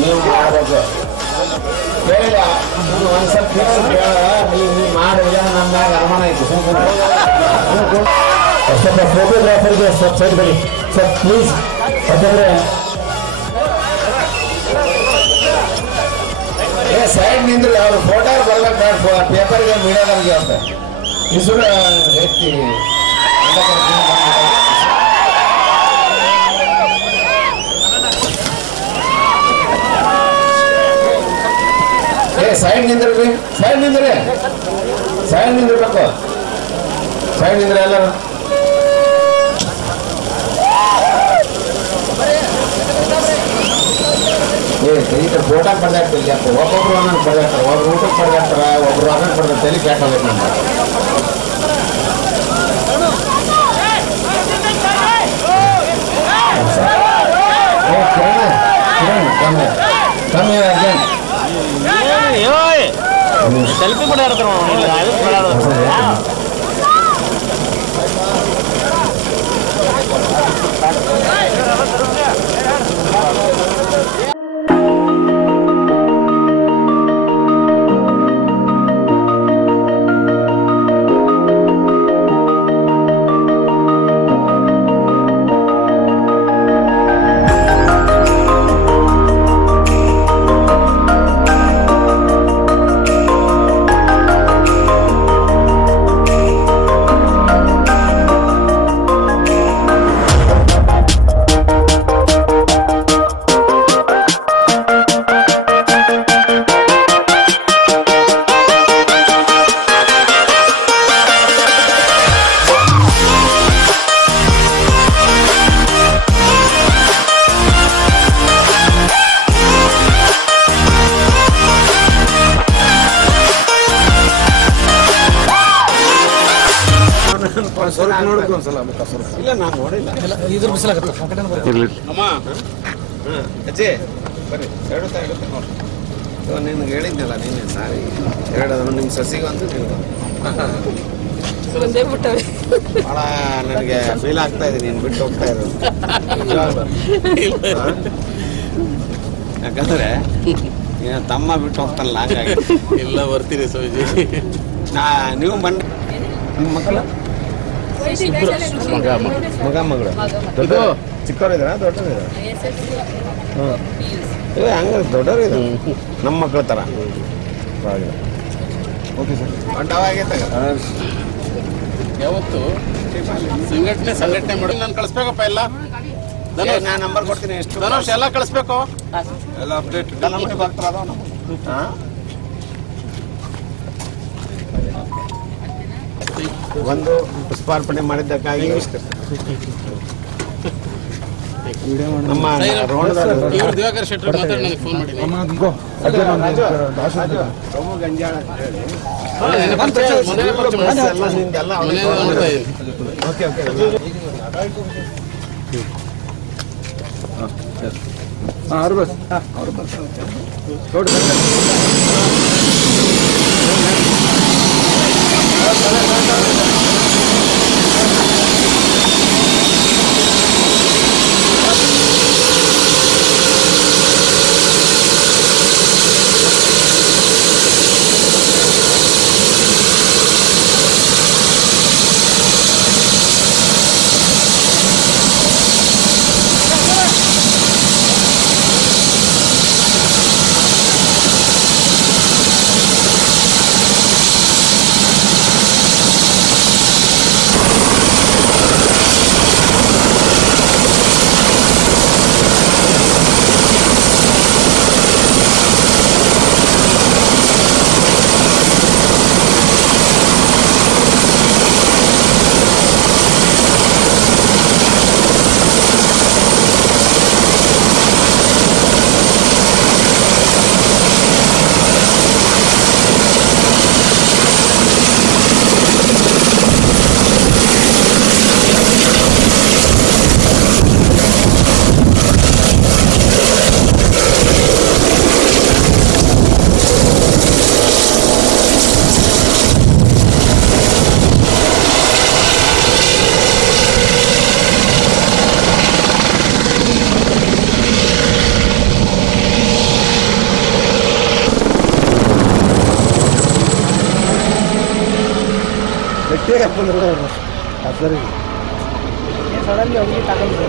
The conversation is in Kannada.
ನೀವು ಮಾಡಬೇಕು ಕೇಳಿಲ್ಲ ಒಂದು ಸ್ವಲ್ಪ ನೀವು ಮಾಡಿಲ್ಲ ನಮ್ದಾಗ ಅನುಮಾನ ಐತಿ ಸ್ವಲ್ಪ ಫೋಟೋಗ್ರಾಫರ್ಗೆ ಸ್ವಲ್ಪ ಸೈಡ್ ಬನ್ನಿ ಸ್ವಲ್ಪ ಪ್ಲೀಸ್ ಯಾಕಂದ್ರೆ ಸೈಡ್ ನಿಂದ್ರೆ ಅವ್ರು ಫೋಟೋ ಬರ್ಬೇಕು ಪೇಪರ್ಗೆ ಮೀಡಿಯಾದವ್ರಿಗೆ ಅಂತ ಇಸುರ ವ್ಯಕ್ತಿ ಸೈಡ್ ನಿಂದ್ರಿ ಸೈಡ್ ನಿಂದ್ರಿ ಸೈಡ್ ನಿಂದಿರ್ಬೇಕು ಸೈಡ್ ನಿಂದ್ರೆ ಎಲ್ಲರೂ ಫೋಟೋ ಪಡೆದಾಡ್ತಿಲ್ಲ ಒಬ್ಬೊಬ್ರು ಅನ್ನೋದು ಪಡೆದಾಡ್ತಾರೆ ಒಬ್ರು ಊಟಕ್ಕೆ ಪಡೆದಾಡ್ತಾರ ಒಬ್ರು ಅನ್ನೋದು ಪಡೆದ ತಲೆ ಕ್ಯಾಟ್ ಹೋಗ್ಬೇಕು ನಮ್ಗೆ ಕಮ್ಮಿ ಅರ್ಜೆಂಟ್ ಸೆಲ್ಫಿ ಪಡೆದಾಡ್ತಾರ ಇಲ್ಲ ನಾನು ನೋಡಿಲ್ಲ ಇದ್ರ ಬಿಸಿಲಾಗತ್ತೆ ಅಮ್ಮ ಅಜ್ಜಿ ಬರ್ರಿ ಹೇಳುತ್ತಾ ನೋಡಿ ನಿನ್ಗೆ ಹೇಳಿದ್ನಲ್ಲ ನೀನು ಸಾರಿ ಎರಡು ನಿಮ್ಮ ಸಸಿಗೆ ಒಂದು ನೀವು ಭಾಳ ನನಗೆ ಫೀಲ್ ಆಗ್ತಾ ಇದೆ ನೀನು ಬಿಟ್ಟು ಹೋಗ್ತಾ ಇರೋದು ಯಾಕಂದ್ರೆ ತಮ್ಮ ಬಿಟ್ಟು ಹೋಗ್ತಾನಲ್ಲ ಹಂಗಾಗಿ ಇಲ್ಲ ಬರ್ತೀರಿ ಸ್ವಾಮೀಜಿ ನೀವು ಬನ್ನಿ ನಿಮ್ಮ ಮಕ್ಕಳ ಮಗ ಮಗಳು ದೊಡ್ಡ ಚಿಕ್ಕವರಿದ್ದಾರ ದೊಡ್ಡದಿದ್ದಾರ ಹಂಗ ದೊಡ್ಡವ್ರು ಇದ್ದಾರೆ ನಮ್ಮ ಮಕ್ಕಳ ಥರ ಓಕೆ ಸರ್ ಯಾವತ್ತು ಸಂಘಟನೆ ಮಾಡಿ ನಾನು ಕಳಿಸ್ಬೇಕಪ್ಪ ಎಲ್ಲ ನಾನು ನಂಬರ್ ಕೊಡ್ತೀನಿ ಎಷ್ಟು ಧನುಷ್ ಎಲ್ಲ ಕಳಿಸ್ಬೇಕು ಎಲ್ಲ ಅಪ್ಡೇಟ್ ಬರ್ತಾರ ಒಂದು ಪುಷ್ಪಾರ್ಪಣೆ ಮಾಡಿದ್ದಕ್ಕಾಗಿ ನಮ್ಮ ದಿವಾಕರ್ ಶೆಟ್ಟರ್ ಮಾತಾಡಿ ನನಗೆ ಫೋನ್ ಮಾಡಿ ಅವ್ರು ಬಸ್ ಅವ್ರು ಬಸ್ ನೋಡಿ ಸಡನ್ಲಿ ಹೋಗಿ ತಗೊಂಡು